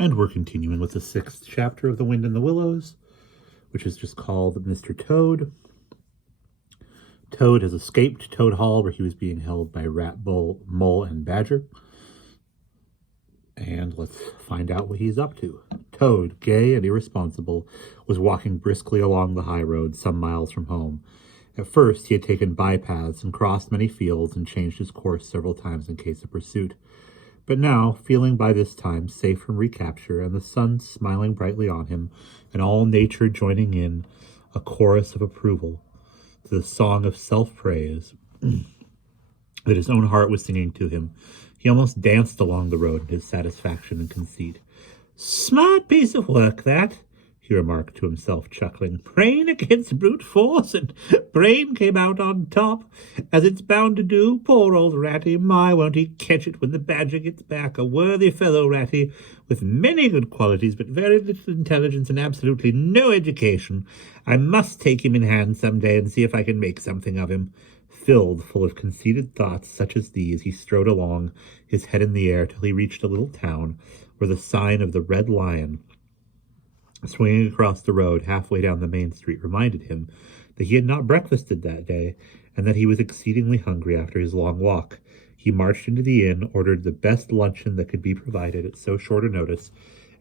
And we're continuing with the 6th chapter of The Wind in the Willows, which is just called Mr. Toad. Toad has escaped Toad Hall, where he was being held by Rat, Bull, Mole, and Badger. And let's find out what he's up to. Toad, gay and irresponsible, was walking briskly along the high road some miles from home. At first, he had taken bypaths and crossed many fields and changed his course several times in case of pursuit. But now, feeling by this time safe from recapture, and the sun smiling brightly on him, and all nature joining in a chorus of approval to the song of self-praise that his own heart was singing to him, he almost danced along the road in his satisfaction and conceit. "Smart piece of work, that," he remarked to himself, chuckling. "Brain against brute force, and brain came out on top, as it's bound to do. Poor old Ratty, my, won't he catch it when the Badger gets back. A worthy fellow, Ratty, with many good qualities, but very little intelligence and absolutely no education. I must take him in hand some day and see if I can make something of him." Filled full of conceited thoughts such as these, he strode along, his head in the air, till he reached a little town, where the sign of the Red Lion, swinging across the road halfway down the main street, reminded him that he had not breakfasted that day, and that he was exceedingly hungry after his long walk. He marched into the inn, ordered the best luncheon that could be provided at so short a notice,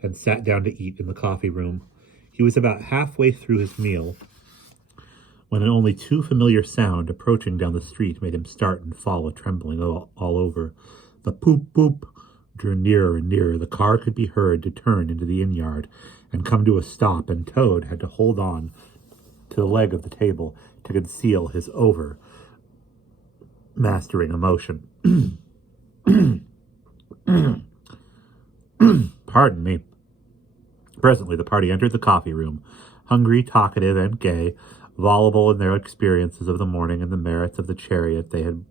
and sat down to eat in the coffee room. He was about halfway through his meal when an only too familiar sound approaching down the street made him start and fall a-trembling all over. The poop-poop drew nearer and nearer. The car could be heard to turn into the inn-yard and come to a stop, and Toad had to hold on to the leg of the table to conceal his over-mastering emotion. Pardon me. Presently the party entered the coffee room, hungry, talkative, and gay, voluble in their experiences of the morning and the merits of the chariot that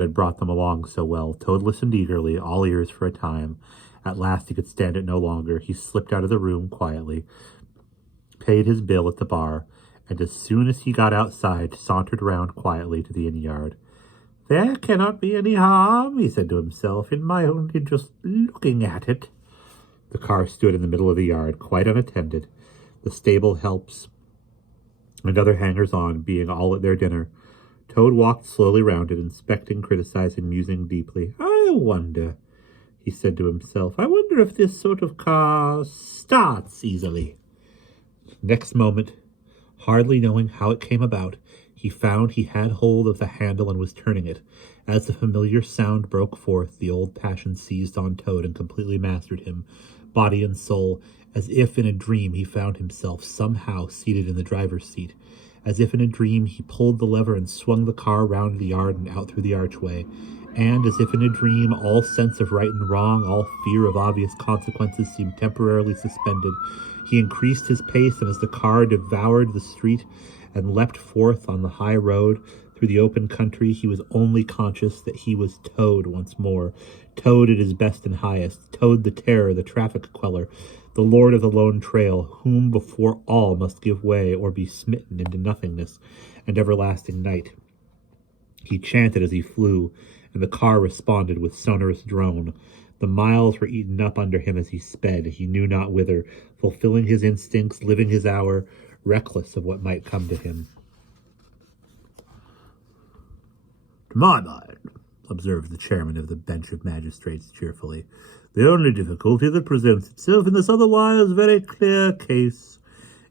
had brought them along so well. Toad listened eagerly, all ears for a time. At last he could stand it no longer. He slipped out of the room quietly, paid his bill at the bar, and as soon as he got outside, sauntered round quietly to the inn-yard. "There cannot be any harm," he said to himself, "in my only just looking at it." The car stood in the middle of the yard, quite unattended, the stable helps and other hangers-on being all at their dinner. Toad walked slowly round it, inspecting, criticizing, musing deeply. "I wonder," he said to himself, "I wonder if this sort of car starts easily." Next moment, hardly knowing how it came about, he found he had hold of the handle and was turning it. As the familiar sound broke forth, the old passion seized on Toad and completely mastered him, body and soul. As if in a dream, he found himself somehow seated in the driver's seat. As if in a dream, he pulled the lever and swung the car round the yard and out through the archway. And as if in a dream, all sense of right and wrong, all fear of obvious consequences seemed temporarily suspended. He increased his pace, and as the car devoured the street and leapt forth on the high road through the open country, he was only conscious that he was Toad once more. Toad at his best and highest. Toad the terror, the traffic queller, the lord of the lone trail, whom before all must give way or be smitten into nothingness and everlasting night. He chanted as he flew, and the car responded with sonorous drone. The miles were eaten up under him as he sped, he knew not whither, fulfilling his instincts, living his hour, reckless of what might come to him. "To my mind," observed the chairman of the bench of magistrates cheerfully, "the only difficulty that presents itself in this otherwise very clear case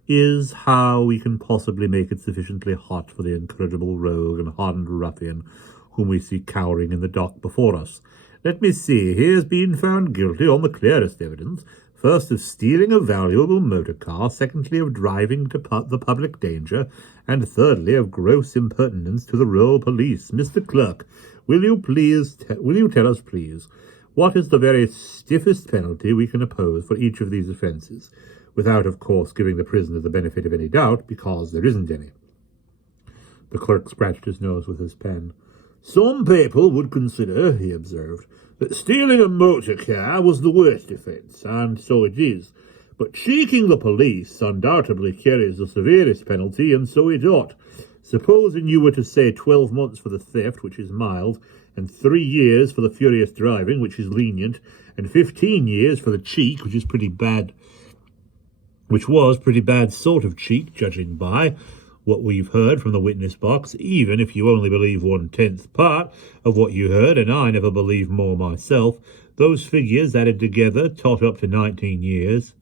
is how we can possibly make it sufficiently hot for the incorrigible rogue and hardened ruffian whom we see cowering in the dock before us. Let me see, he has been found guilty on the clearest evidence, first of stealing a valuable motor car, secondly of driving to the public danger, and thirdly of gross impertinence to the rural police. Mr. Clerk, will you tell us, please, what is the very stiffest penalty we can impose for each of these offences, without, of course, giving the prisoner the benefit of any doubt, because there isn't any?" The clerk scratched his nose with his pen. "Some people would consider," he observed, "that stealing a motor car was the worst offence, and so it is. But cheeking the police undoubtedly carries the severest penalty, and so it ought. Supposing you were to say 12 months for the theft, which is mild, and 3 years for the furious driving, which is lenient, and 15 years for the cheek, which was pretty bad sort of cheek, judging by what we've heard from the witness box, even if you only believe 1/10 part of what you heard, and I never believed more myself. Those figures added together tot up to 19 years.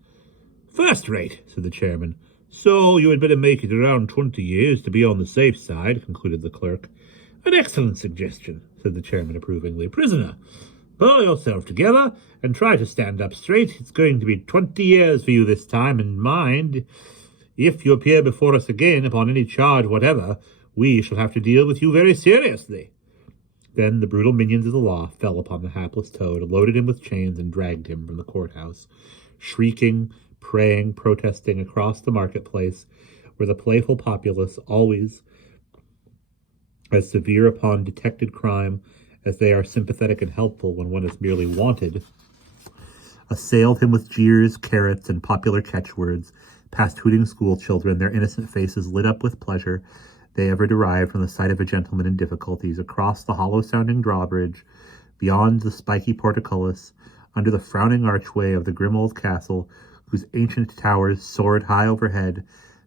First rate, said the chairman. So you had better make it around 20 years to be on the safe side, concluded the clerk. An excellent suggestion, said the chairman approvingly. Prisoner, pull yourself together and try to stand up straight. It's going to be 20 years for you this time, and mind, if you appear before us again upon any charge whatever, we shall have to deal with you very seriously. Then the brutal minions of the law fell upon the hapless Toad, loaded him with chains, and dragged him from the courthouse. Shrieking, praying, protesting across the marketplace, where the playful populace, always as severe upon detected crime as they are sympathetic and helpful when one is merely wanted, assailed him with jeers, carrots, and popular catchwords, past hooting school children, their innocent faces lit up with pleasure they ever derived from the sight of a gentleman in difficulties, across the hollow-sounding drawbridge, beyond the spiky portcullis, under the frowning archway of the grim old castle, whose ancient towers soared high overhead,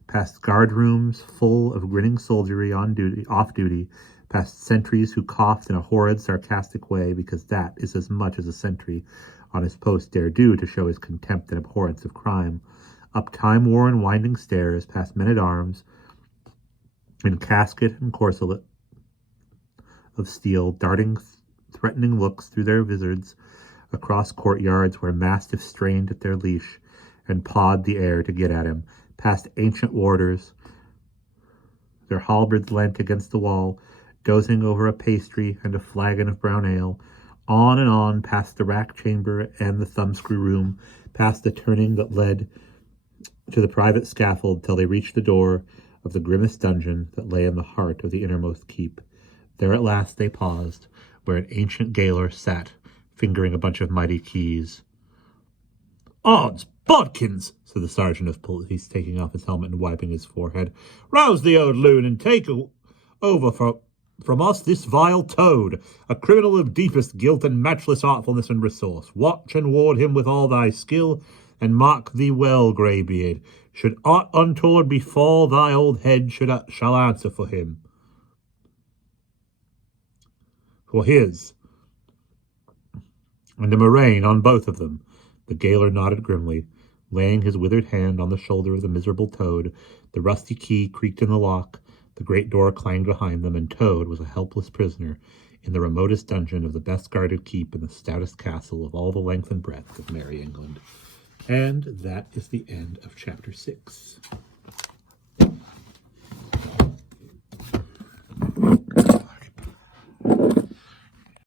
past guard-rooms full of grinning soldiery off duty, past sentries who coughed in a horrid, sarcastic way, because that is as much as a sentry on his post dare do to show his contempt and abhorrence of crime, up time-worn winding stairs, past men-at-arms, in casket and corselet of steel, darting threatening looks through their vizards, across courtyards where mastiffs strained at their leash and pawed the air to get at him, past ancient warders, their halberds leant against the wall, dozing over a pastry and a flagon of brown ale, on, past the rack chamber and the thumbscrew room, past the turning that led to the private scaffold, till they reached the door of the grimmest dungeon that lay in the heart of the innermost keep. There at last they paused, where an ancient gaoler sat, fingering a bunch of mighty keys. Odds bodkins, said the sergeant of police, taking off his helmet and wiping his forehead. Rouse the old loon and take over from us this vile Toad, a criminal of deepest guilt and matchless artfulness and resource. Watch and ward him with all thy skill, and mark thee well, greybeard. Should aught untoward befall, thy old head shall answer for him. For his, and a murrain on both of them. The gaoler nodded grimly, laying his withered hand on the shoulder of the miserable Toad. The rusty key creaked in the lock, the great door clanged behind them, and Toad was a helpless prisoner in the remotest dungeon of the best guarded keep in the stoutest castle of all the length and breadth of merry England. And that is the end of chapter 6.